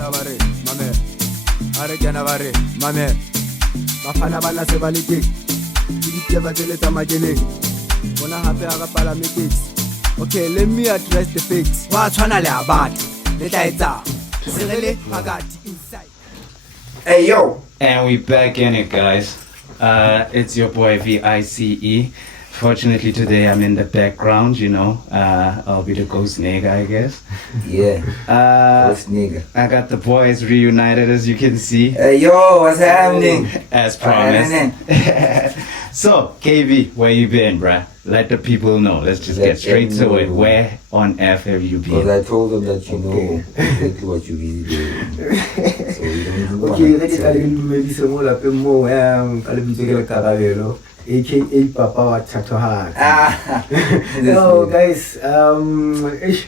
Okay, let me address the facts. Hey yo! And we back in it, guys. It's your boy VICE. Fortunately today I'm in the background, you know. I'll be the ghost nigga, I guess. Yeah, ghost nigga. I got the boys reunited, as you can see. Hey yo, what's happening? As promised. So, KB, where you been, bruh? Let the people know. Let's just get straight to it. Where on earth have you been? Because I told them that you know exactly what you really do. So we don't even want to AKA Papa wa Chatoha. Hello Guys, the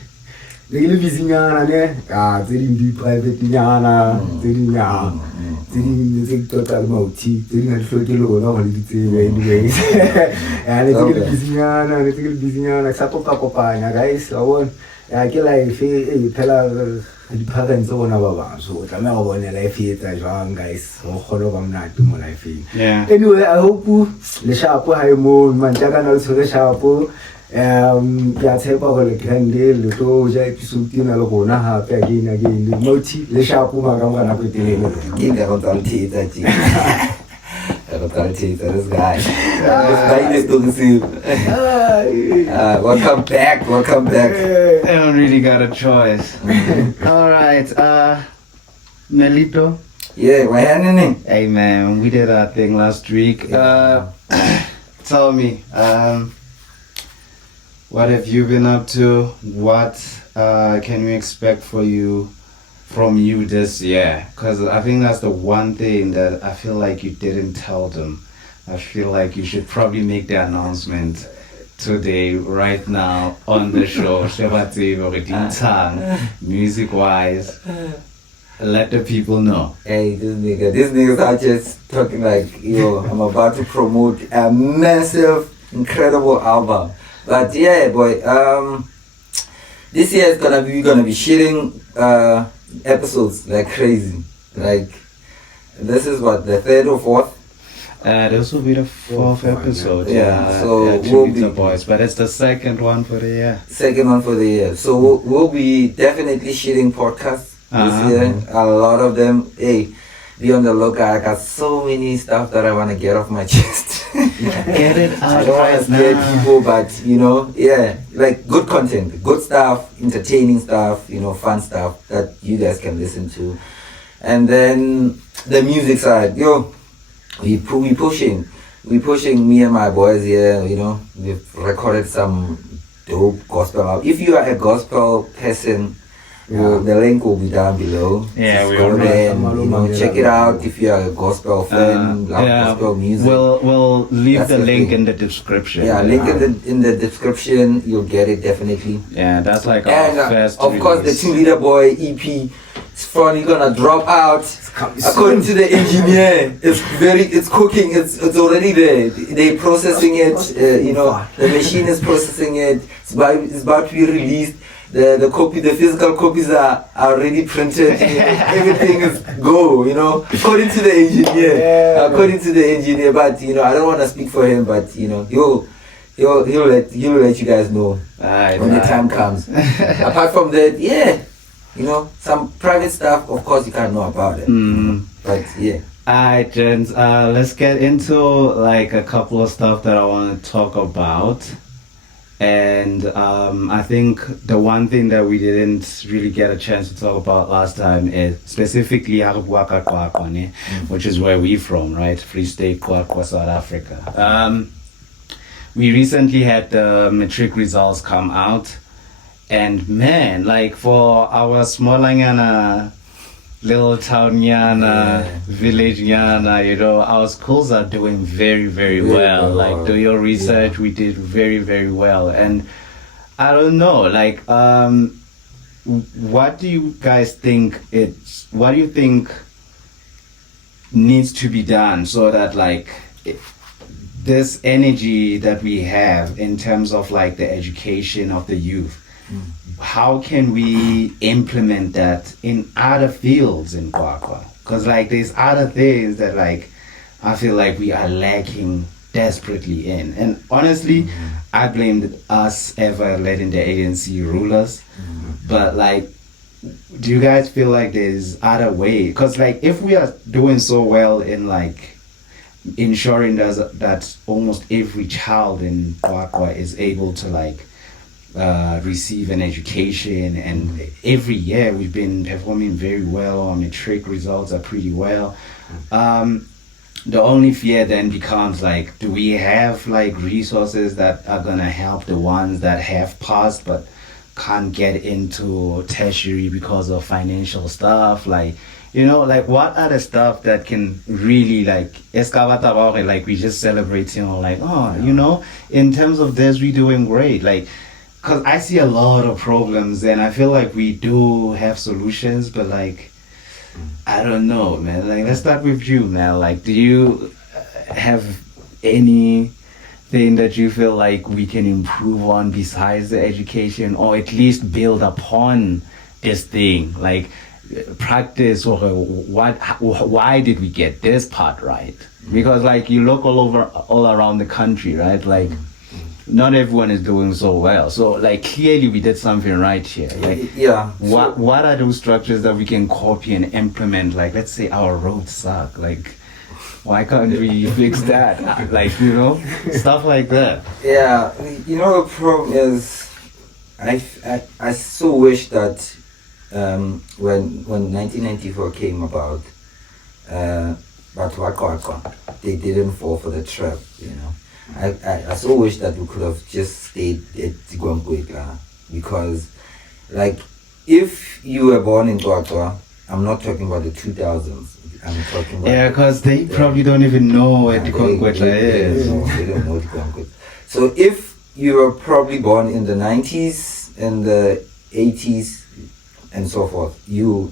busy nyana ne, the private nyana, the music total mouti, the little anyways. And it's busy nyana, Sapoka Popana, guys. I want, I get like, tell her. The parents own our so I'm not one life here, guys. So, hold on, not to my life. Yeah. Anyway, I hope the sharp high moon, Manjagan also the sharp. That's a power like Candy, the Doja, Sutina, Logona, again, the Moti, the sharp woman, I'm going to give the hotel tea that you. This guy. Welcome back. I don't really got a choice. Alright, Melito. Yeah, what happening? Hey man, we did our thing last week. Tell me, what have you been up to? What can we expect from you this year? Because I think that's the one thing that I feel like you didn't tell them. I feel like you should probably make the announcement today, right now, on the show. Music wise, let the people know. Hey, these niggas are just talking like, yo, I'm about to promote a massive, incredible album. But yeah, boy, this year is gonna be shooting episodes like crazy. Like, this is what, the third or fourth? This will be the fourth episode. Yeah, so we'll be the boys, but it's the second one for the year. So we'll be definitely shooting podcasts this year. A lot of them. Hey, be on the lookout. I got so many stuff that I want to get off my chest. Get it out. I don't want to scare people, but yeah, like good content, good stuff, entertaining stuff, fun stuff that you guys can listen to. And then the music side, we pushing me and my boys here. We've recorded some dope gospel. If you are a gospel person, the link will be down below. Yeah, we go there and check it out. If you are a gospel fan, gospel music, we'll leave the link in the description. Yeah, link in the description. You'll get it definitely. Yeah, that's like our first of course, the 2litreBoiZ EP. It's finally gonna drop out. According to the engineer, it's cooking. It's already there. They processing it. The machine is processing it. It's about to be released. The physical copies are already printed. Everything is go. According to the engineer. But I don't want to speak for him. But he'll let you guys know when the time comes. Apart from that, some private stuff, of course, you can't know about it. But yeah. Alright, gents, let's get into like a couple of stuff that I want to talk about. And I think the one thing that we didn't really get a chance to talk about last time is specifically which is where we're from, right? Free State, Kwakwa, South Africa. We recently had the matric results come out. And man, like for our small little town village our schools are doing very, very well. Like do your research, we did very, very well. And I don't know, like what do you guys think needs to be done so that like this energy that we have in terms of like the education of the youth how can we implement that in other fields in Kwakwa? Because like there's other things that like I feel like we are lacking desperately in. And honestly, I blamed us ever letting the agency rule us. But like, do you guys feel like there's other way? Because like if we are doing so well in like ensuring that almost every child in Kwakwa is able to like receive an education, and every year we've been performing very well. Our matric results are pretty well. The only fear then becomes like, do we have like resources that are gonna help the ones that have passed but can't get into tertiary because of financial stuff? Like, you know, like what are the stuff that can really like like we just celebrate, you know, like, oh, you know, in terms of this we're doing great. Like, because I see a lot of problems and I feel like we do have solutions, but like I don't know, man. Like, let's start with you, man. Like, do you have anything that you feel like we can improve on besides the education, or at least build upon this thing? Like, practice, or why did we get this part right? Because like you look all around the country, right? Like, not everyone is doing so well. So like clearly we did something right here. Like, yeah. What are those structures that we can copy and implement? Like, let's say our roads suck. Like, why can't we fix that? Like, you know, stuff like that. Yeah, you know, the problem is I so wish that when 1994 came about, but they didn't fall for the trap, you know. I so wish that we could have just stayed at Gwangweka, because like if you were born in Twatwa, I'm not talking about the 2000s, I'm talking about because they probably don't even know what Gwangweka is. They don't know Gwangweka. So if you were probably born in the 90s and the 80s and so forth, you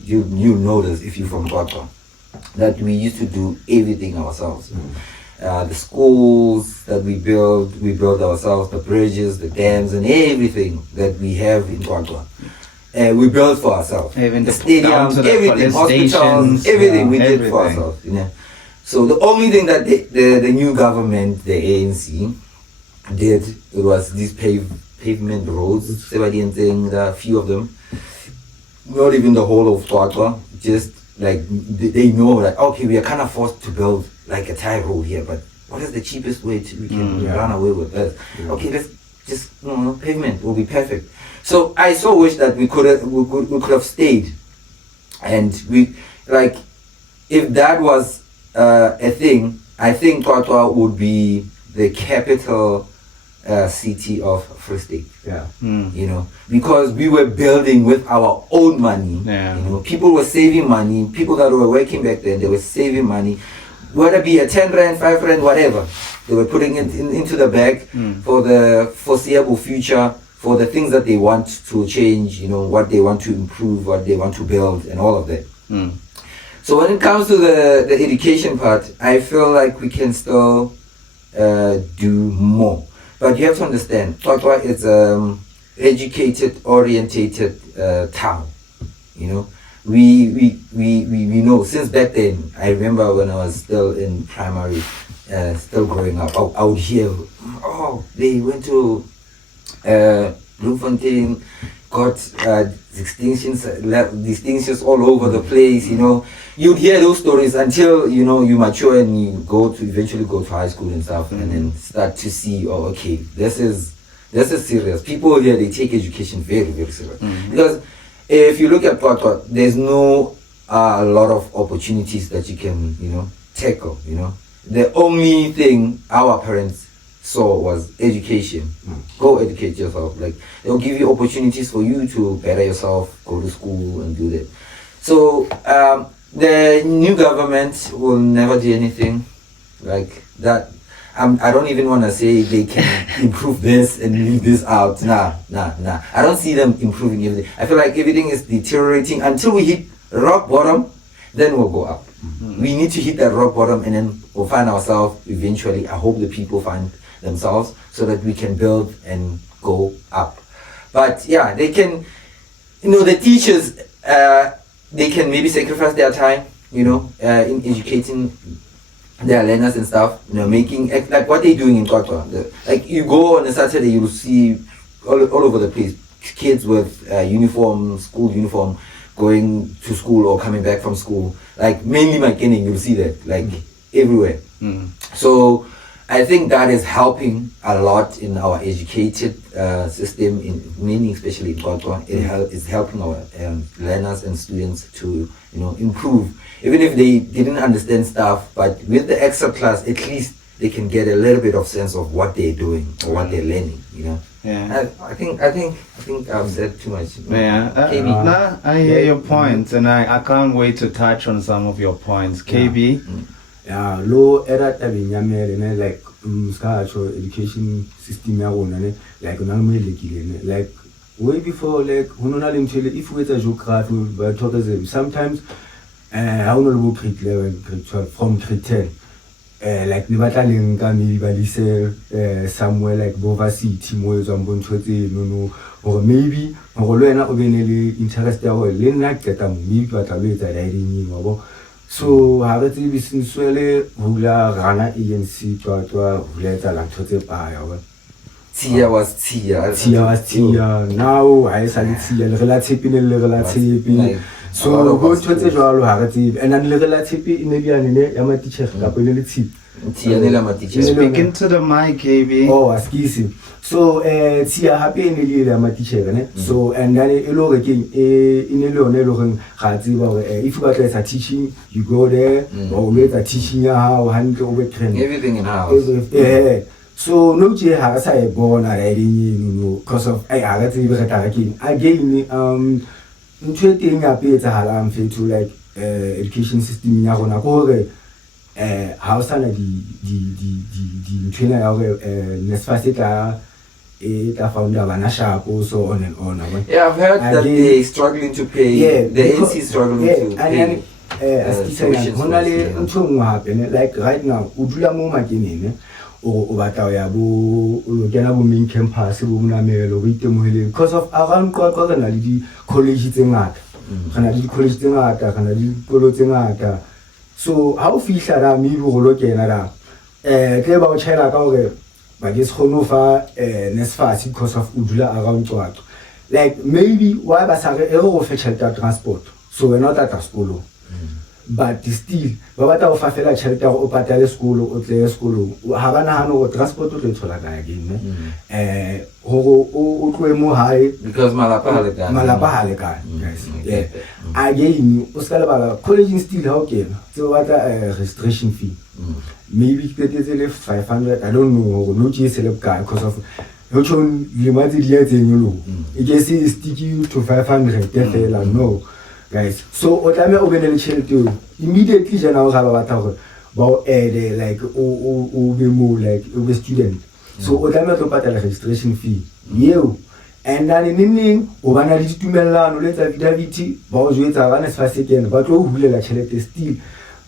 notice, if you're from Twatwa, that we used to do everything ourselves. The schools that we build ourselves, the bridges, the dams, and everything that we have in Kwakwa. We built for ourselves. Even the stadiums, everything, hospitals, everything we did for ourselves. You know? So the only thing that the new government, the ANC, did, it was these pavement roads. There are a few of them. Not even the whole of Kwakwa. Just like they know that, okay, we are kind of forced to build like a tie road here, but what is the cheapest way we can run away with this? Okay, let's just, pavement will be perfect. So I so wish that we could have stayed, and we, like, if that was a thing, I think Twatwa would be the capital city of Free State. Yeah. You know, because we were building with our own money. Yeah. You know, people were saving money. People that were working back then, they were saving money. Whether it be a 10 rand, 5 rand, whatever, they were putting it into the bag for the foreseeable future, for the things that they want to change, you know, what they want to improve, what they want to build, and all of that. So when it comes to the education part, I feel like we can still do more. But you have to understand, Twatwa is educated, orientated town, you know. We know since back then. I remember when I was still in primary, still growing up, I would hear, oh, they went to Bloemfontein, got distinctions all over the place, you know. You'd hear those stories until, you know, you mature and you eventually go to high school and stuff, and then start to see, oh, okay, this is serious. People here, they take education very, very serious. Because if you look at Twatwa, there's no a lot of opportunities that you can, you know, tackle, you know. The only thing our parents saw was education. Go educate yourself. Like, they'll give you opportunities for you to better yourself, go to school and do that. So the new government will never do anything like that. I don't even want to say they can improve this and leave this out. Nah. I don't see them improving everything. I feel like everything is deteriorating until we hit rock bottom, then we'll go up. We need to hit that rock bottom, and then we'll find ourselves eventually. I hope the people find themselves so that we can build and go up. But yeah, they can, the teachers, they can maybe sacrifice their time, in educating their learners and stuff, making, like what they're doing in Kwatwa. Like you go on a Saturday, you'll see all over the place, kids with school uniform, going to school or coming back from school. Like mainly Maskandi, you'll see that, like everywhere. So I think that is helping a lot in our educated system, meaning especially in Kwatwa. It's helping our learners and students to, improve. Even if they didn't understand stuff, but with the extra class, at least they can get a little bit of sense of what they're doing or what they're learning. Yeah. I think I've said too much. Yeah. I hear your points, and I can't wait to touch on some of your points. KB. Yeah, low era tabing yamere like education system like way before like if we were geography but sometimes I don't know grade 11 grade 12 from grade 10 like we battling somewhere like Bova City or maybe interest maybe so have it since hula rana ANC Tia was Tia. Now I said Tia relative. So go to the jolly harrative and then relative in the teacher. Speaking to the mic, KB. Oh, excuse. So Tia happy in the year my teacher. So and then a look again in a loan if you got a teaching, you go there or get a teaching how hand over training. Everything in house. Yeah. So no J has I born already, because of I got again trading a bit halam to like education system in Yarona house and the trainer Nesfasita founder Vanasha also on and on. Yeah, I've heard that they're struggling to pay. Yeah, the ANC is struggling to pay. Like right now, Udula Momakine or Bataya main campus because of around college so how fish are me about China but this Honofa Nesfas because of Udula around to like maybe why was a shelter transport so we're not at a school. But still, Babata of Fafela shelter or Patale school or Clay school, Havana or transport to Tolaga again. Because Malapa, yes. Yeah. Again, Oscar college still okay. So what a registration fee. Maybe get 500, I don't know, no GSL car because of which one you might get in you. It gets sticky to 500, no. Guys, so what I'm going to tell you immediately, I now have about like like student. So what I'm going to registration fee. You and then in Obana to Mell, later Daviti, Bowsway, Avanas Fasican, but who still.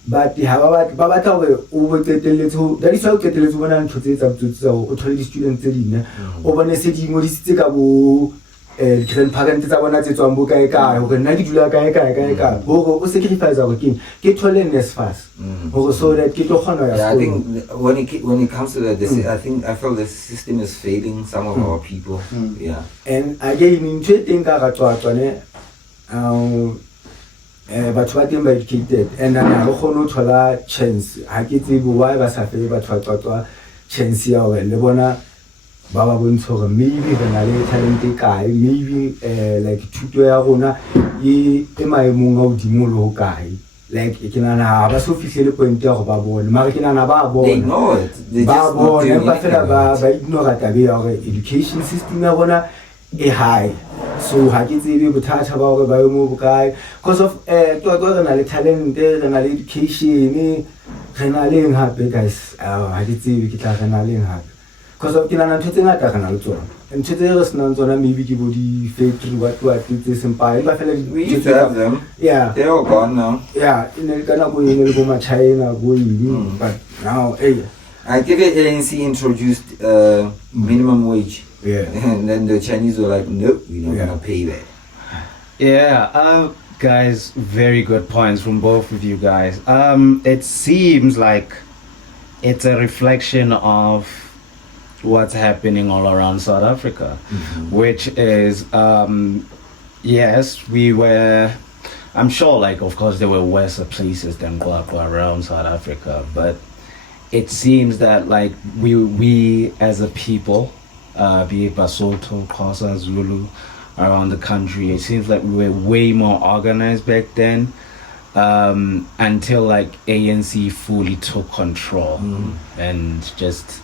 But the Havata over the little that is how get the little one and to the students over the city, Modistica. Grandparents are one at the Tambuka, who can not sacrifice our king, get to learn as fast. So that get to honor. I think when it comes to that, I feel the system is failing some of our people. Yeah. And again, in trading but what am I educated? And I have no chance. I get to why was a favorite chance here and the one. Baba Bunso, maybe when I talented guy, maybe like tutorial, my mungo dimulo guy. Like it can have a sufficient point of Babon, Markin Ababo. They know it. They just Babon, education system a high. So I get to touch about the biomove guy because of talent and education. Can I learn happy guys? I did see we can learn happy. Because of Kinan and Chitina Takanalto. And Chiteras Nanzona maybe give the fake what this empire. We used to have them. Yeah. They're all gone now. Yeah, in the Ghana going China going, but now, hey. I think the ANC introduced minimum wage Yeah. And then the Chinese were like, nope, we're not gonna pay that. Yeah, guys, very good points from both of you guys. It seems like it's a reflection of what's happening all around South Africa, which is, yes, we were, I'm sure, like, of course, there were worse places than Kwakwa around South Africa, but it seems that, like, we as a people, be it Basotho, Xhosa, Zulu, around the country, it seems like we were way more organized back then, until like ANC fully took control, and just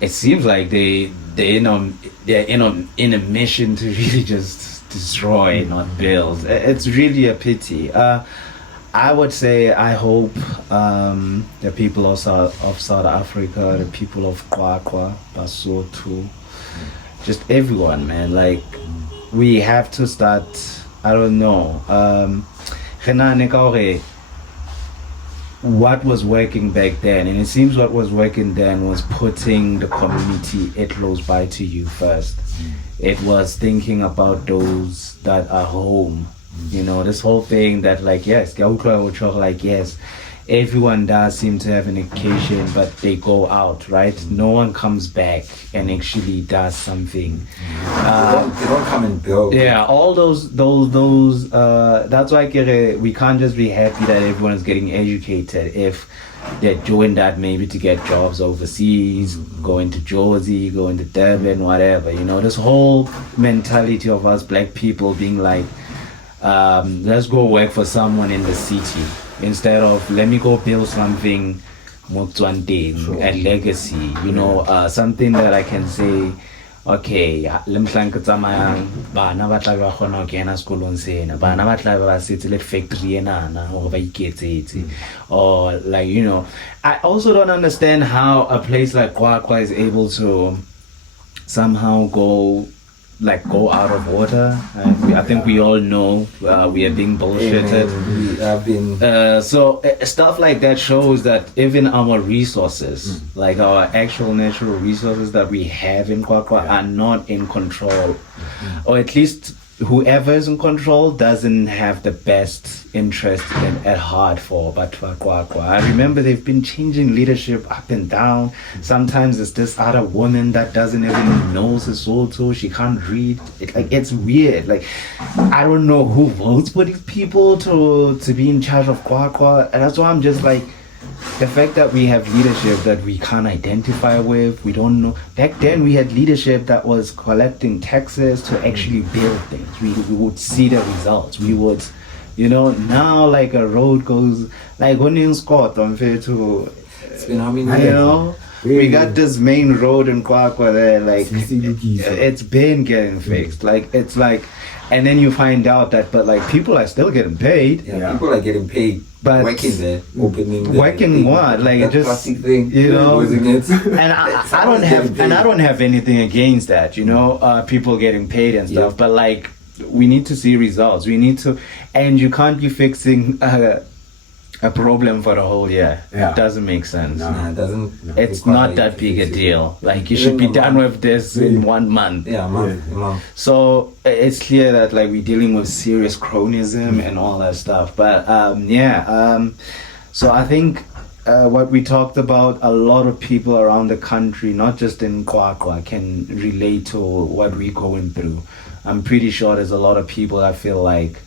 it seems like they're in a mission to really just destroy, not build. It's really a pity. I would say I hope the people of South Africa, the people of Kwakwa, Basotho, just everyone, man, like, we have to start, I don't know, what was working back then, and it seems what was working then was putting the community close by to you first. It was thinking about those that are home, you know, this whole thing that, like, yes, like, yes, everyone does seem to have an occasion, but they go out, right? No one comes back and actually does something. They don't come and build. Yeah, all those. That's why we can't just be happy that everyone is getting educated if they're doing that maybe to get jobs overseas, going to Jersey, going to Durban, whatever. You know, this whole mentality of us black people being like, let's go work for someone in the city, instead of let me go build something a legacy, you know, something that I can say, okay, bana ba tla ba khona ho kena sekolong sena, bana ba tla ba setse le factory enana hore ba iketsetse, or like, you know, I also don't understand how a place like Kwakwa is able to somehow go out of water. I think we all know we are being bullshitted. We have been. So stuff like that shows that even our resources, like our actual natural resources that we have in Kwakwa, are not in control, or at least whoever is in control doesn't have the best interest at heart for Kwakwa. I remember they've been changing leadership up and down. Sometimes it's this other woman that doesn't even know Sesotho. She can't read. It's weird. Like, I don't know who votes for these people to be in charge of Kwakwa. And that's why I'm just like, the fact that we have leadership that we can't identify with, we don't know. Back then we had leadership that was collecting taxes to actually build things. We would see the results. We would, you know, now like a road goes, like when in Scott on fair to, It's been how many you years? know, we got this main road in Kwakwa there, like it's been getting fixed. Like, it's like, and then you find out that, but like, people are still getting paid. Yeah, people are getting paid. But working there, opening working what? Like, that it just, plastic thing, you know, and I don't have anything against that, you know, people getting paid and stuff. Yeah. But like, we need to see results. We need to, and you can't be fixing a problem for the whole year. Yeah. It doesn't make sense. Nah, it doesn't. No, It's not that big a deal. Like, you should be done with this in 1 month. Yeah, a month. So it's clear that like we're dealing with serious cronyism and all that stuff. But so I think what we talked about, a lot of people around the country, not just in Kwakwa, can relate to what we're going through. I'm pretty sure there's a lot of people that feel like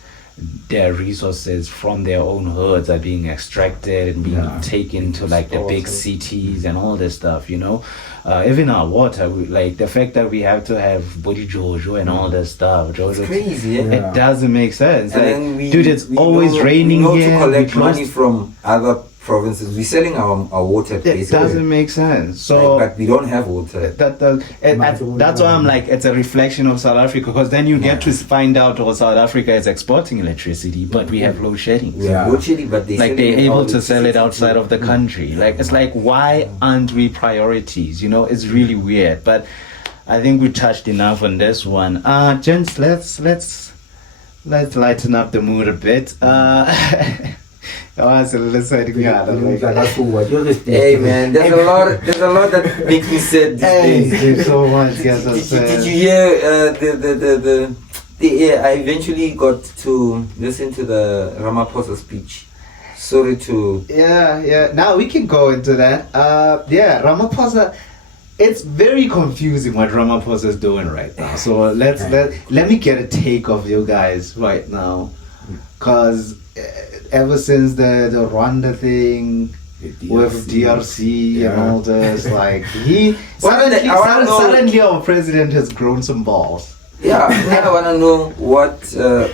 their resources from their own hoods are being extracted and being taken to like the big cities and all this stuff, you know. Even our water, like the fact that we have to have body Jojo and all this stuff. It's crazy, yeah. It doesn't make sense. And Like, dude, it's always raining we here. to collect money from other provinces. We're selling our water. It doesn't make sense. So, but we don't have water. That's why I'm like, it's a reflection of South Africa, because then you get to find out South Africa is exporting electricity, but we have load shedding. We have load shedding, but like they're able to sell it outside of the country. Like, it's like, why aren't we priorities? You know, it's really weird. But I think we touched enough on this one. Gents, let's lighten up the mood a bit. So let's say Hey man, there's a lot that makes me sad these days. There's so much. Yes, Did you hear yeah, I eventually got to listen to the Ramaphosa speech. Sorry to. Yeah. Now we can go into that. Yeah, Ramaphosa. It's very confusing what Ramaphosa is doing right now. So let me get a take of you guys right now, cause ever since the Rwanda thing with DRC and all this, like suddenly our president has grown some balls. Yeah, I want to know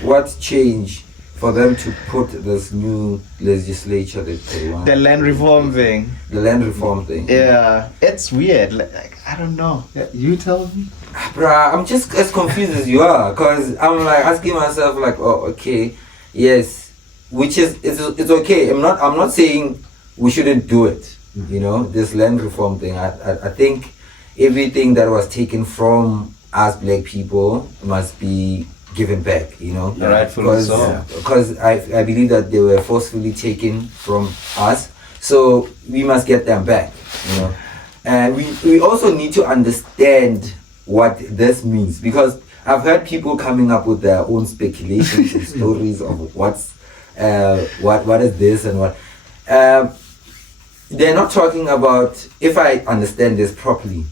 what changed for them to put this new legislature that they want. The land reform thing. The land reform thing. Yeah, it's weird. Like I don't know. You tell me. Bruh, I'm just as confused as you are, cause I'm like asking myself like, oh, okay, yes, which is it's okay. I'm not saying we shouldn't do it. You know, this land reform thing. I think everything that was taken from us black people must be given back, you know, rightfully so. Because I believe that they were forcefully taken from us, so we must get them back, you know. And we also need to understand what this means, because I've heard people coming up with their own speculations and stories of what is this and what. They're not talking about, if I understand this properly,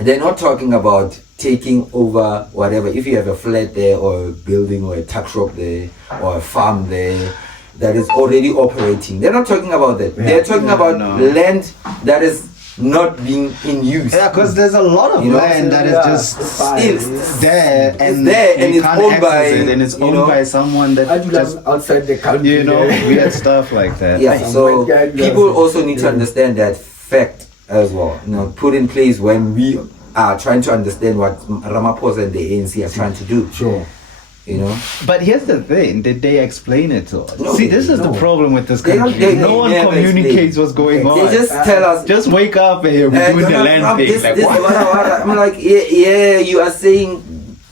they're not talking about taking over whatever. If you have a flat there or a building or a tuck shop there or a farm there that is already operating, they're not talking about that. They're talking about land that is not being in use. Yeah, because there's a lot of land that is just still there and it's owned by and it's owned by someone that just outside the country. You know, weird stuff like that. Yeah, so people also need to understand that fact as well. You know, put in place when we are trying to understand what Ramaphosa and the ANC are trying to do. Sure. You know? But here's the thing, did they explain it to us? No, See, this is the problem with this country. No one communicates what's going on. They just tell us. Just wake up and we're doing the land thing. I'm like, yeah, you are saying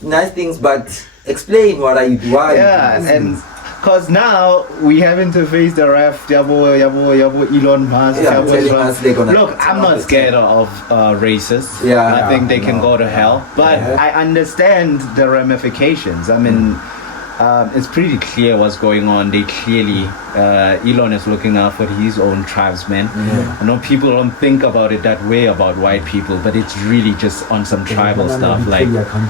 nice things, but explain what are you doing. Yeah, and because now we having to face the ref, Yabo, Elon Musk, Trump. Look, I'm not scared of racists. Yeah, I think they can go to hell. But I understand the ramifications. I mean, it's pretty clear what's going on. They clearly, Elon is looking out for his own tribesmen. I know people don't think about it that way about white people, but it's really just on some tribal stuff. Like,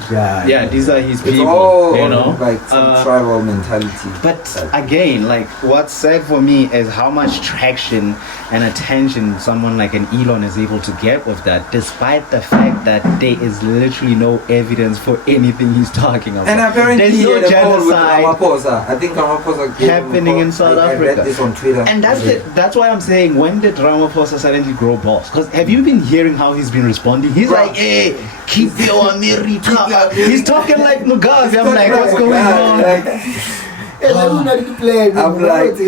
yeah, these are his people. All, you know, like some tribal mentality. But again, like what's sad for me is how much traction and attention someone like an Elon is able to get with that, despite the fact that there is literally no evidence for anything he's talking about. And apparently there's no genocide Ramaphosa. I think Ramaphosa happening in South Africa. I read this on Twitter. And that's why I'm saying, when did Ramaphosa suddenly grow balls? Because have you been hearing how he's been responding? He's like, hey, keep your America. He's talking like Mugabe. I'm like, what's going on? I'm like,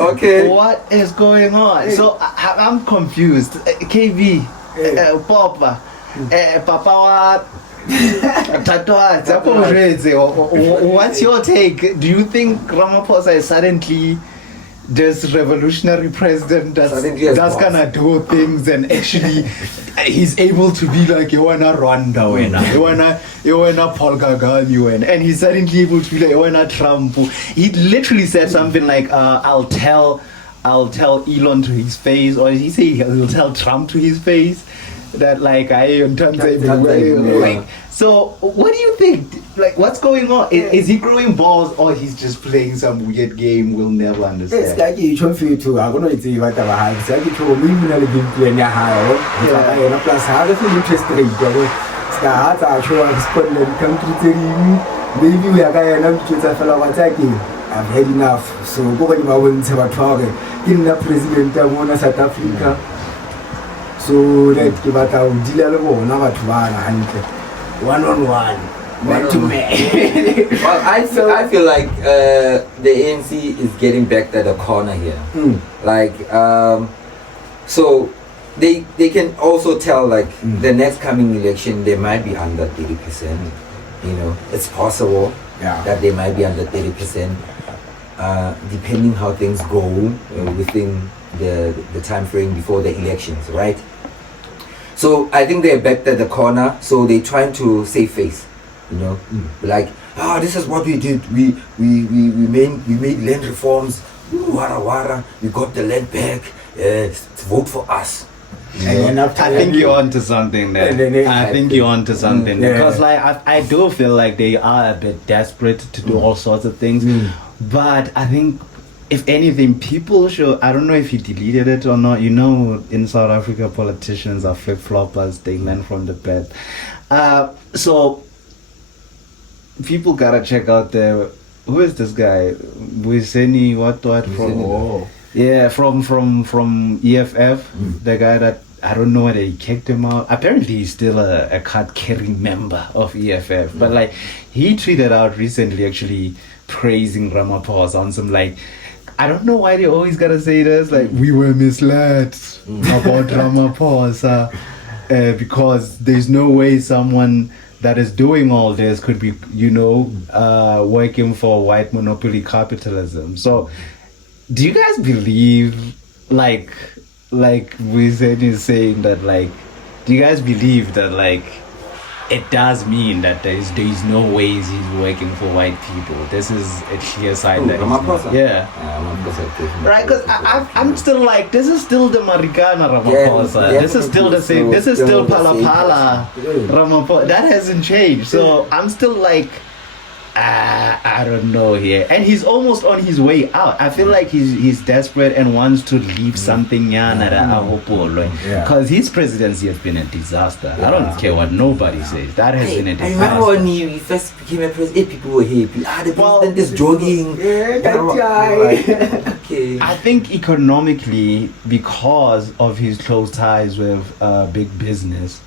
okay. What is going on? So I'm confused. KB, Papa, Papa. What's your take? Do you think Ramaphosa is suddenly this revolutionary president that's gonna do things and actually he's able to be like, you wanna Rwanda, you wanna Paul Kagame, and he's suddenly able to be like, you wanna Trump? He literally said something like, I'll tell Elon to his face, or did he say he'll tell Trump to his face that like like, so what do you think? Like, what's going on? Is he growing balls, or he's just playing some weird game we'll never understand? It's like you should feel too. I'm gonna say what I have. It's like you me when game plan ya how. Plus how the interest rate. Start actually respond to country maybe we are going to a fellow attacking. I've had enough. So go when you want to have a talk. In the president of South Africa. So let's give out our dealer number 1-on-1, man to man. Well, I feel like the ANC is getting back to the corner here. Like, so they can also tell like the next coming election they might be under 30%. You know, it's possible that they might be under 30%. depending how things go within the time frame before the elections, right? So I think they're backed at the corner, so they're trying to save face, you know, like, this is what we did. We made land reforms. Wara, we got the land back. Vote for us. And after I think you're onto something there. I think you're onto something there. Because like I do feel like they are a bit desperate to do all sorts of things. But I think if anything, people should, I don't know if you deleted it or not. You know, in South Africa, politicians are flip-floppers. They learn from the best. So people gotta check out who is this guy? Wiseni what from? Yeah, from EFF, the guy that I don't know whether he kicked him out. Apparently, he's still a card-carrying member of EFF. But like, he tweeted out recently, actually praising Ramaphosa on some like, I don't know why they always gotta say this. Like, we were misled about Ramaphosa because there's no way someone that is doing all this could be, working for white monopoly capitalism. So, do you guys believe, like Wizard is saying that, like, do you guys believe that, like, it does mean that there's no ways he's working for white people? This is a clear sign that he's not. Yeah. Right, because I'm still like, this is still the Marikana Ramaphosa. This is still the same. This is still Palapala Ramaphosa. That hasn't changed. So I'm still like, I don't know here. And he's almost on his way out. I feel like he's desperate and wants to leave something because his presidency has been a disaster. I don't care what nobody says. That has been a disaster. I remember when he first became a president, people were happy. The president is jogging. Okay. I think economically, because of his close ties with big business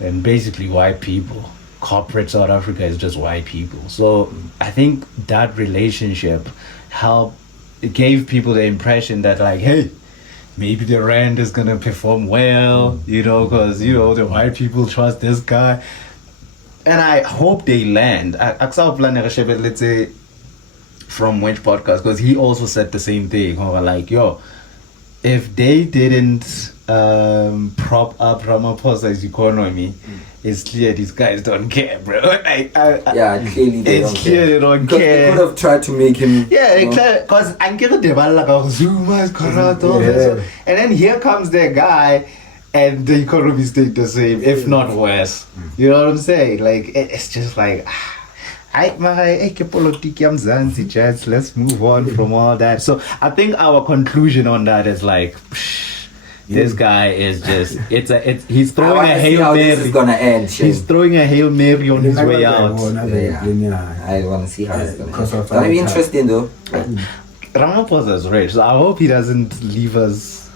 and basically white people, corporate South Africa is just white people. So I think that relationship gave people the impression that, like, hey, maybe the rand is gonna perform well, because the white people trust this guy. And I hope they land. Let's say from which podcast, because he also said the same thing. Like, if they didn't prop up Ramaphosa's economy, it's clear these guys don't care, bro. Clearly they don't care. They don't care. They could have tried to make him. Because and then here comes the guy, and the economy stayed the same, if not worse. You know what I'm saying? Like, it's just like, let's move on from all that. So I think our conclusion on that is like, this guy is just, he's throwing a Hail Mary. This is gonna end. He's throwing a Hail Mary on his way out. I want to see how it's gonna end. It's gonna be interesting though. Ramaphosa is rich, so I hope he doesn't leave us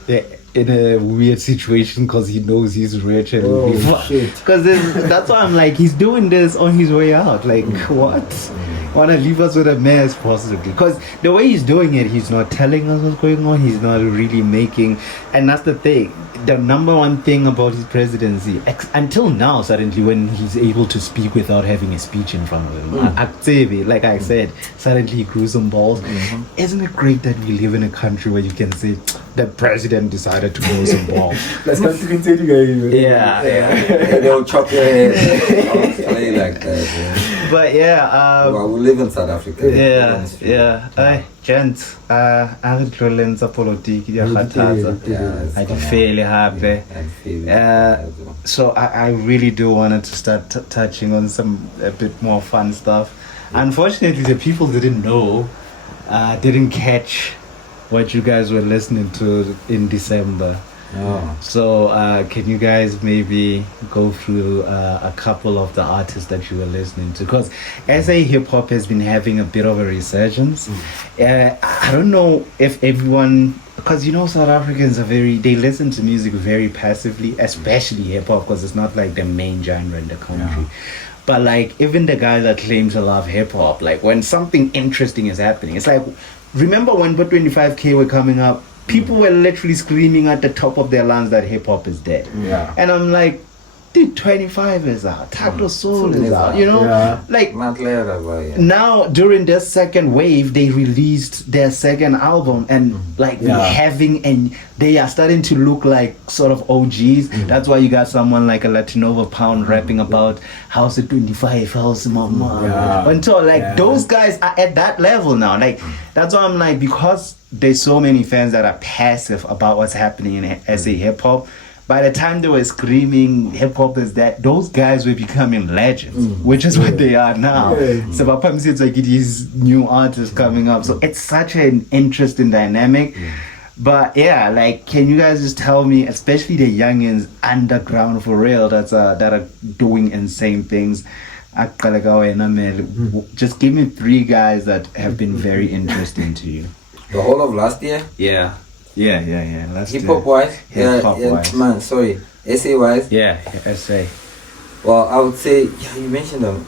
in a weird situation because he knows he's rich and because that's why I'm like, he's doing this on his way out. Like, what? Want to leave us with a mess possibly? Because the way he's doing it, he's not telling us what's going on. He's not really making, and that's the thing. The number one thing about his presidency, until now, suddenly when he's able to speak without having a speech in front of him, like I said, suddenly he grew some balls. Isn't it great that we live in a country where you can say the president decided to grow some balls? They'll chop your head. Play like that. But we live in South Africa. Gents, I so I really do wanted to start touching on a bit more fun stuff. Unfortunately, the people didn't didn't catch what you guys were listening to in December. So can you guys maybe go through a couple of the artists that you were listening to? Because SA HipHop has been having a bit of a resurgence. I don't know if everyone, because South Africans they listen to music very passively, especially hip-hop, because it's not like the main genre in the country. But like, even the guy that claims to love hip-hop, like when something interesting is happening, it's like, remember when 25K were coming up, people were literally screaming at the top of their lungs that hip-hop is dead. And I'm like, think 25 is out. Tato Soul is out. You know, like now during their second wave, they released their second album, and like we're having, and they are starting to look like sort of OGs. That's why you got someone like a Latinova Pound rapping about House of 25, House of Mama. Until like those guys are at that level now. Like that's why I'm like, because there's so many fans that are passive about what's happening in SA hip hop. By the time they were screaming hip hop is that, those guys were becoming legends, which is what they are now. So Bapam seems like it is new artists coming up. So it's such an interesting dynamic. But yeah, like, can you guys just tell me, especially the youngins underground for real, that are doing insane things? Just give me 3 guys that have been very interesting to you. The whole of last year? Yeah. Hip hop wise? Hip-hop-wise. Man, sorry. SA wise? Yeah, SA. Well, I would say, you mentioned them.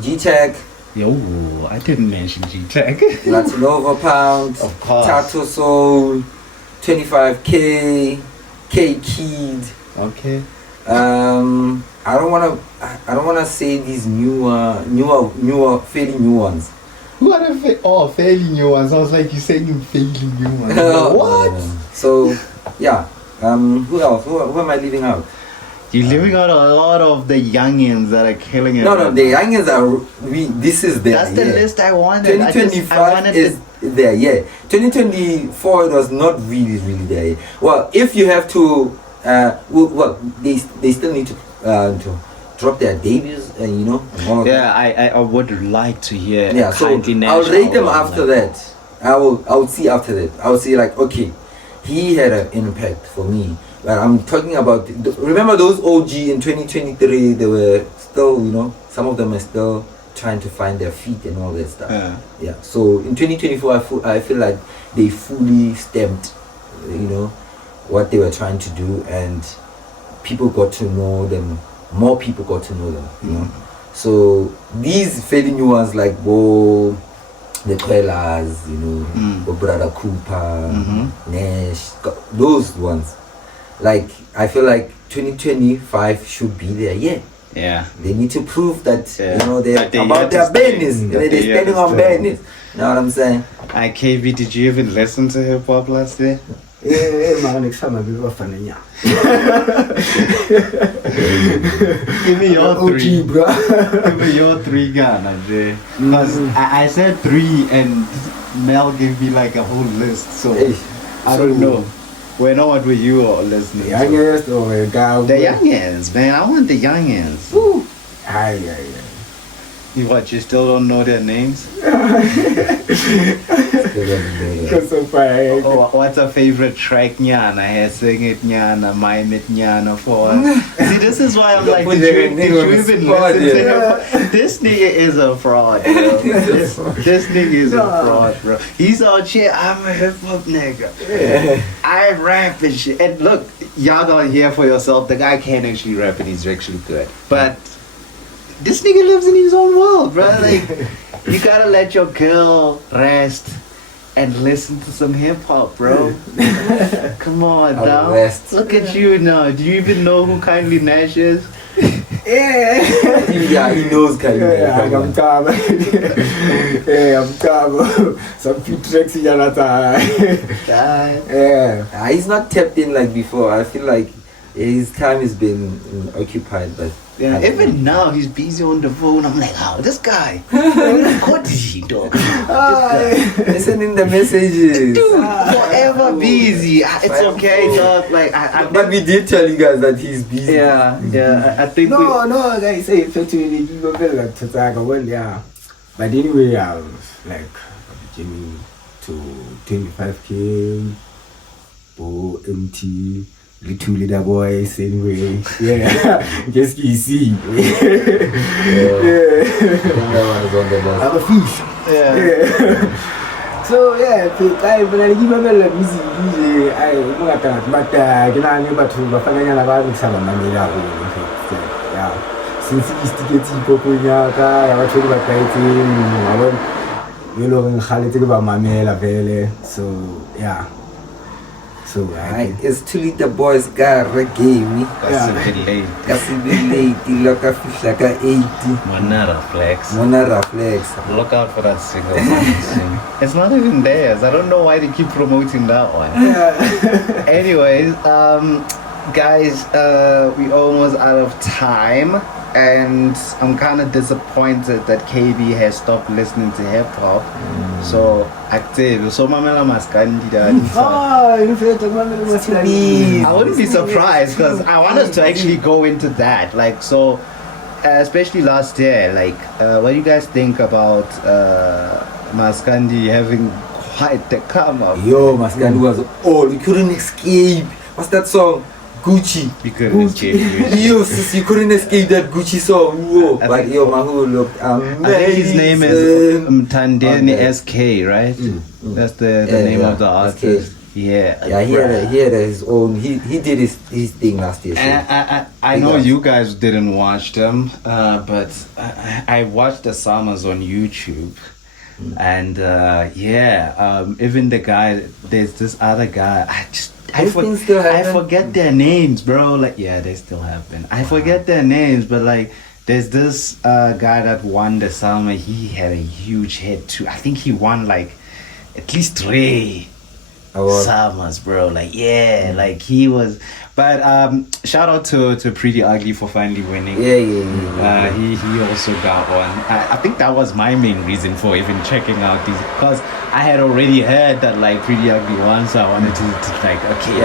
G-Tech. Yo, I didn't mention G-Tech. Latinova Pound. Of course. Tato Soul. 25K. K-Kid. Okay. I don't wanna say these newer, fairly new ones. What if fairly new ones? I was like, you saying fairly new ones. What? So, yeah. Who else? Who am I leaving out? You're leaving out a lot of the youngins that are killing it. No, the youngins are. This is there. That's the list I wanted. 2025 is there. Yeah. 2024 it was not really there. Yet. Well, if you have to, they still need to drop their debuts, and I would like to hear. Yeah, so I'll rate them after that. I would see after that. I would see like, okay, he had an impact for me. But I'm talking about, remember those OG in 2023? They were still, some of them are still trying to find their feet and all that stuff. Yeah. So in 2024, I feel like they fully stamped, what they were trying to do, and people got to know them. More people got to know them, So these fairly new ones like the Quellas, Brother Cooper, Nash, those ones. Like, I feel like 2025 should be there. Yeah. They need to prove that they're about their business. They're standing on business. You know what I'm saying? KB, did you even listen to hip hop last year? Man, next time I'll be rough on Give me your 3, bro. Give me your 3 Ghana, Jay. Because I said 3 and Mel gave me like a whole list, so I don't know. Well, know what were you all listening to? Youngest or a guy? The youngins, man. I want the youngins. Woo. You still don't know their names? What's a favorite track, Nyana? I sing it, Nyana, mime it, Nyana for us. See, this is why I'm like, did you even listen to him? This nigga is a fraud, bro. This nigga is a fraud, bro. He's all shit, I'm a hip hop nigga. I rap and shit. And look, y'all gotta hear for yourself, the guy can't actually rap and he's actually good. But this nigga lives in his own world, bro. Like, you gotta let your girl rest and listen to some hip hop, bro. Come on, dog. Look at you now. Do you even know who Kindly Nash is? Yeah, he knows Kindly Nash. I'm calm. Some few tracks in Janata. He's not tapped in like before. I feel like his time has been occupied, but even now he's busy on the phone. I'm like, this guy. What is he talking listening the messages. Dude, forever busy. It's okay, dog. Like, but we did tell you guys that he's busy. Yeah. I think no, guys say effectively you go like to talk well, yeah. But anyway, like beginning to 25K, MT. 2litreBoiZ anyway. Just you see. I'm a fish. So I when I give my music DJ, I but since he's getting popular, I was talking about writing, about my Mell. So So it's 2litreBoiZ ka reggae me. That's a bit late. Kasi late loka fihla ka 80. Monara flex. Look out for that single. It's not even theirs. I don't know why they keep promoting that one. Anyways, guys, we almost out of time, and I'm kind of disappointed that KB has stopped listening to hip hop. So active. So Mamela Maskandi. I wouldn't be surprised because I wanted to actually go into that. Like so, especially last year. Like, what do you guys think about Maskandi having quite the come up? Yo, Maskandi was all. We couldn't escape. What's that song? Gucci. You couldn't escape Gucci. Yo, sis, you couldn't escape that Gucci song. Whoa. But yo, Mahu looked amazing. I think his name is Tandeni SK, right? That's the name of the artist. Yeah, he had his own. He did his thing last year. So. I know you guys didn't watch them, but I watched the summers on YouTube. And even the guy, there's this other guy. I forget their names, bro. Like, yeah, they still happen. I forget their names, but like, there's this guy that won the summer. He had a huge hit too. I think he won like at least 3 summers, bro. Like, yeah, like he was. But shout out to Pretty Ugly for finally winning. Yeah. He also got one. I think that was my main reason for even checking out these, because I had already heard that like Pretty Ugly won, so I wanted to like, okay,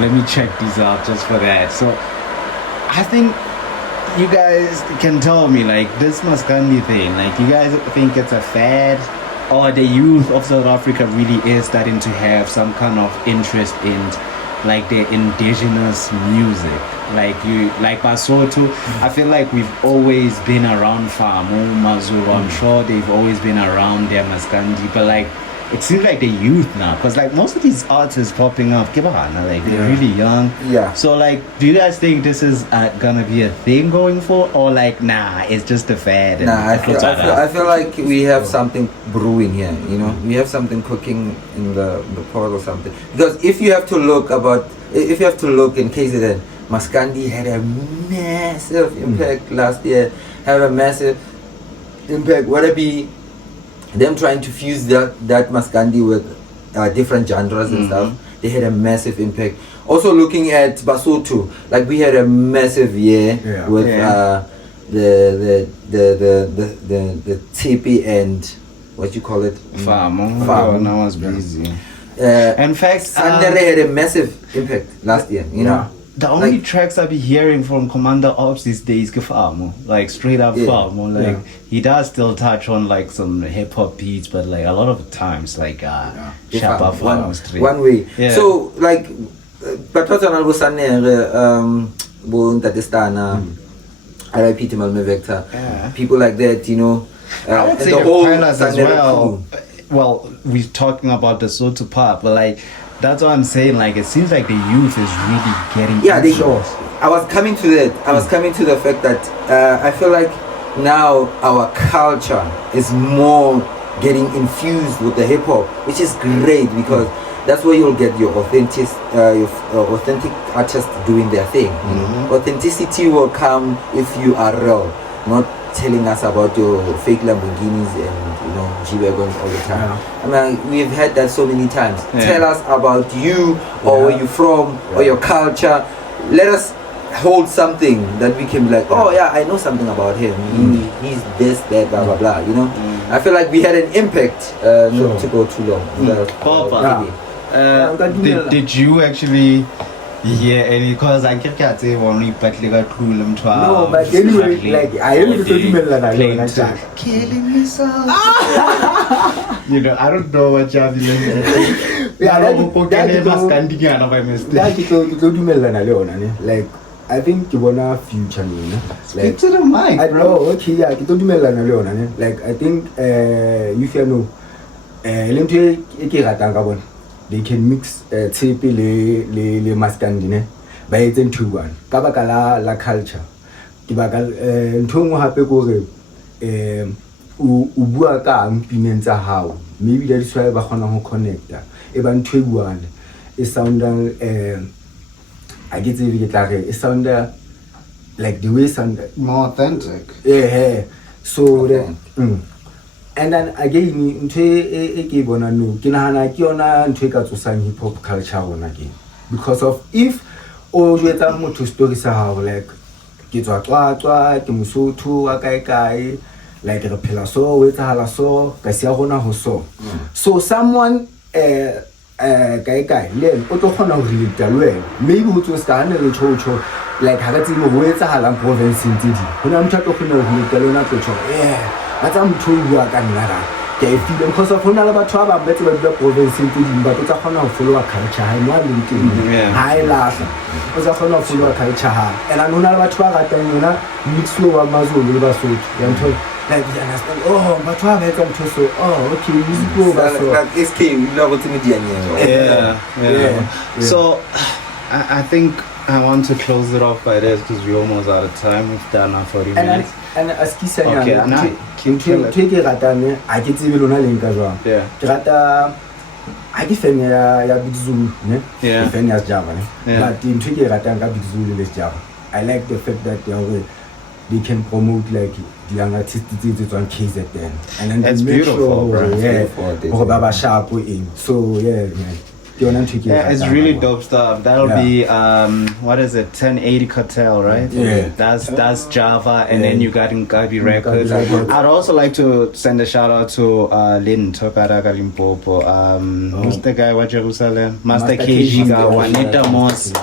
let me check these out just for that. So I think you guys can tell me, like, this Maskandi thing, like, you guys think it's a fad, or the youth of South Africa really is starting to have some kind of interest in like the indigenous music, like Basotho. I feel like we've always been around Famo, Mazulu. I'm sure they've always been around their Maskandi, but like it seems like the youth now, because like most of these artists popping up, like they're really young. Yeah. So like, do you guys think this is gonna be a thing going forward, or like, nah, it's just a fad? Nah, I feel like we have something brewing here. You know, we have something cooking in the pot or something. Because if you have to look in KZN, Maskandi had a massive impact last year. Have a massive impact. Whether it be them trying to fuse that Maskandi with different genres and stuff, they had a massive impact. Also looking at Basotho, like we had a massive year with the Tshipi and what you call it? Famo. Now I was busy. In fact, Sandere had a massive impact last year. You know. The only tracks I be hearing from Commander Ops these days, Famo, like straight up Famo. Like he does still touch on like some hip hop beats, but like a lot of the times, like Shapa Famo straight. One way. Yeah. So like, but what's on RIP Timal Mevector, people like that, you know. I would say the pilots as well. Well, we're talking about the Soto part, but like, that's what I'm saying. Like, it seems like the youth is really getting. Yeah, I was coming to that. I was coming to the fact that I feel like now our culture is more getting infused with the hip hop, which is great because that's where you'll get your authentic artists doing their thing. Authenticity will come if you are real, not telling us about your fake Lamborghinis and G-Wagons all the time. I mean, we've had that so many times. Tell us about you, or where you're from, or your culture. Let us hold something that we can be like, oh yeah, I know something about him. He's this, that, blah blah blah. You know, I feel like we had an impact. Not to go too long. Did you actually hear any? Because I can't say only but like no, but anyway, like I am killing me so. You know, I don't know what you have listening. Like I think you wanna future me. Speak to the mic, bro. Okay, yeah, like I think if you know they can mix Tshipi le Maskandi ne ba etse ntho one ka baka la culture ke baka ntho ngwe hape go re o bua ka mpineng tsa hao, maybe that's why ba khona ho connecta e ba ntho e buane it sounded I get it sounded like the way it sounded more authentic. yeah so and then again into a bona no ke nahana ke yona ntwe ka tsosang hip hop culture ona again because of if o jwetsa motho story sa hao like ke tswa ke Mosotho a kae like re phela so o etsahala so ka sia gona ho so someone kae le o tlo khona ho relate le wena maybe ho tsosa ne le chocho like ha ka tsimo ho etsahala province ntidi hona motho a tlo khona ho relate le na tlo batsa motho o bua ka nna ra ke I feel because of hona le batho ba betse ba dula province ntidi ba tla khona ho follow culture ha mo le ntidi ha e lahla o tla khona ho follow culture ha and hona le batho ba ratang yona mix wa Mazulu le Basotho ya ntho like you understand batho ba betsa ntho so okay music o ba so like SK lo go tsene yeah so I think I want to close it off by this because we're almost out of time. We've done our 40 minutes. And as Kisanya, okay, and take ratane, I get to Luna Linka. Yeah. Rata, I get ya Big Zulu, yeah. Fenia's Java. Yeah. But in Tricky Ratanga Big Zulu is Java. I like the fact that they can promote like the young artists on KZN. And then that's beautiful, sure, Baba Sharp in. So yeah, man. Yeah, it's really dope stuff. That'll be what is it? 1080 Cartel, right? Yeah. That's Java, and then you got Ngabi Records. I'd also like to send a shout out to Lynn Tokaraga Limpopo. Who's the guy at Jerusalem? Master KG, Juanita Moss.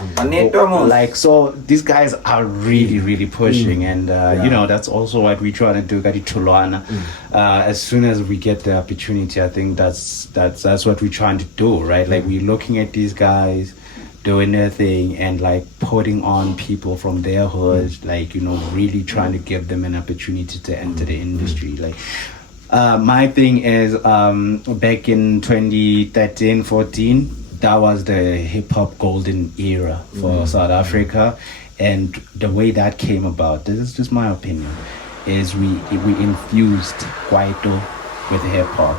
Like so, these guys are really pushing, and you know that's also what we try to do. Gadi Tulwana. As soon as we get the opportunity, I think that's what we're trying to do, right? Like we looking at these guys doing their thing and like putting on people from their hoods, like, you know, really trying to give them an opportunity to enter the industry. Like my thing is back in 2013-14, that was the hip-hop golden era for South Africa, and the way that came about, this is just my opinion, is we infused Kwaito with hip hop,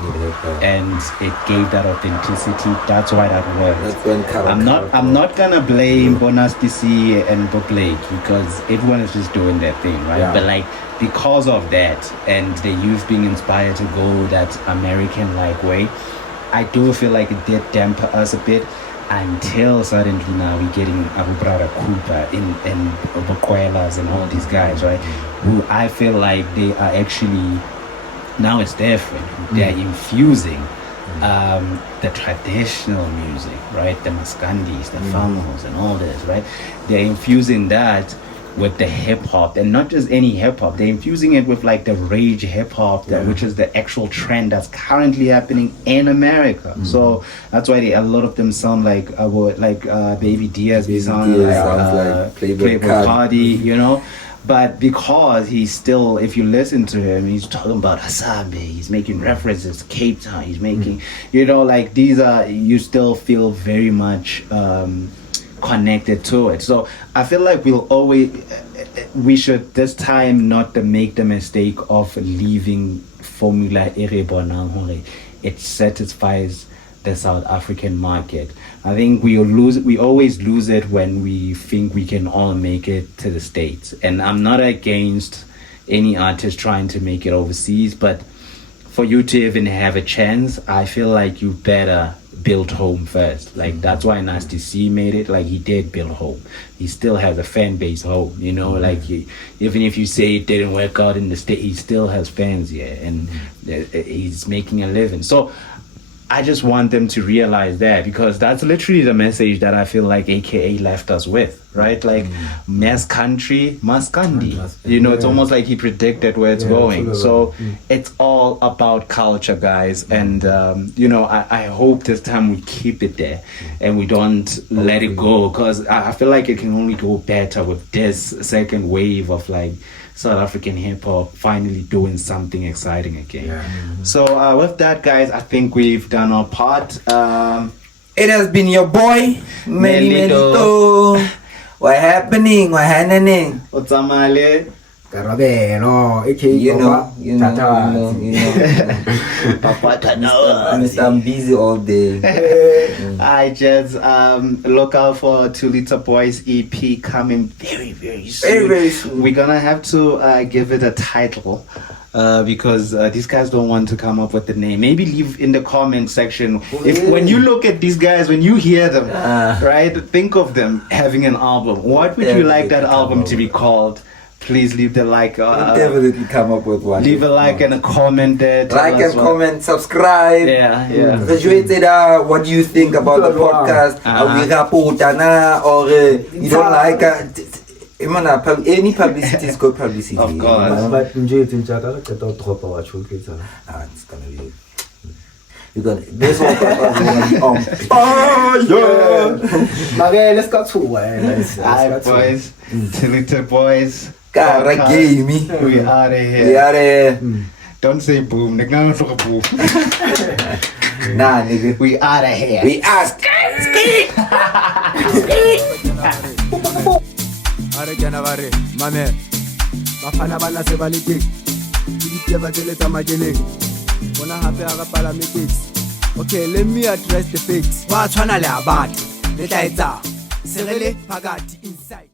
and it gave that authenticity. That's why that worked. I'm not gonna blame Bonas DC and Boblake because everyone is just doing their thing, right? Yeah. But like because of that and the youth being inspired to go that American like way, I do feel like it did damper us a bit until suddenly now we're getting Abu Brada Cooper and Bokwelas and all these guys, right? Who I feel like they are actually, now it's different. They're infusing the traditional music, right? The Maskandis, the Famos and all this, right? They're infusing that with the hip hop, and not just any hip hop. They're infusing it with like the rage hip hop, which is the actual trend that's currently happening in America. So that's why a lot of them sound like Baby Diaz, sounds like Playboy Cardi, you know. But because he's still, if you listen to him, he's talking about Hasabe, he's making references to Cape Town, he's making, you know, like these are, you still feel very much connected to it. So I feel like we should this time not to make the mistake of leaving Formula Erebonang. It satisfies the South African market. I think we always lose it when we think we can all make it to the States. And I'm not against any artist trying to make it overseas, but for you to even have a chance, I feel like you better build home first. Like that's why Nasty C made it. Like he did build home. He still has a fan base home, you know, like even if you say it didn't work out in the States, he still has fans here, and he's making a living. So I just want them to realize that, because that's literally the message that I feel like AKA left us with, right? Like Maskandi, you know, it's almost like he predicted where it's going. So it's all about culture, guys. And, you know, I hope this time we keep it there and we don't let it go, because I feel like it can only go better with this second wave of like South African hip hop finally doing something exciting again. So with that, guys, I think we've done our part. It has been your boy Melito. What happening? What happening? Otsamale. Karabelo, aka You know. I'm busy all day. I just look out for 2litreBoiZ EP coming very, very soon. Very soon. We're gonna have to give it a title. Because these guys don't want to come up with the name. Maybe leave in the comment section. When you look at these guys, when you hear them, right, think of them having an album. What would you like that album to be called? Please leave the like. We'll definitely come up with one. Leave a like and a comment there. Like and comment, subscribe. Yeah. Graduated, what do you think about the podcast? Are we rapportana or you don't like any publicity is good publicity. Of course. But enjoy it in Jakarta, get out drop our children. It's gonna be. You're gonna. This whole podcast is gonna be on fire. Okay, let's go to Alright, boys. 2litreBoiZ. Cara gamey. We out of here. We are there. Don't say boom. Nigga, don't boom. Nah, nigga. We out of here. We are. Are kena bare mame bafana bana se ba le teng di ditleva tse le tsa makeneng bona hape a ka pala meketsi. Okay, let me address the facts. Ba tshwana le abate le tla etsa serele phakati inside.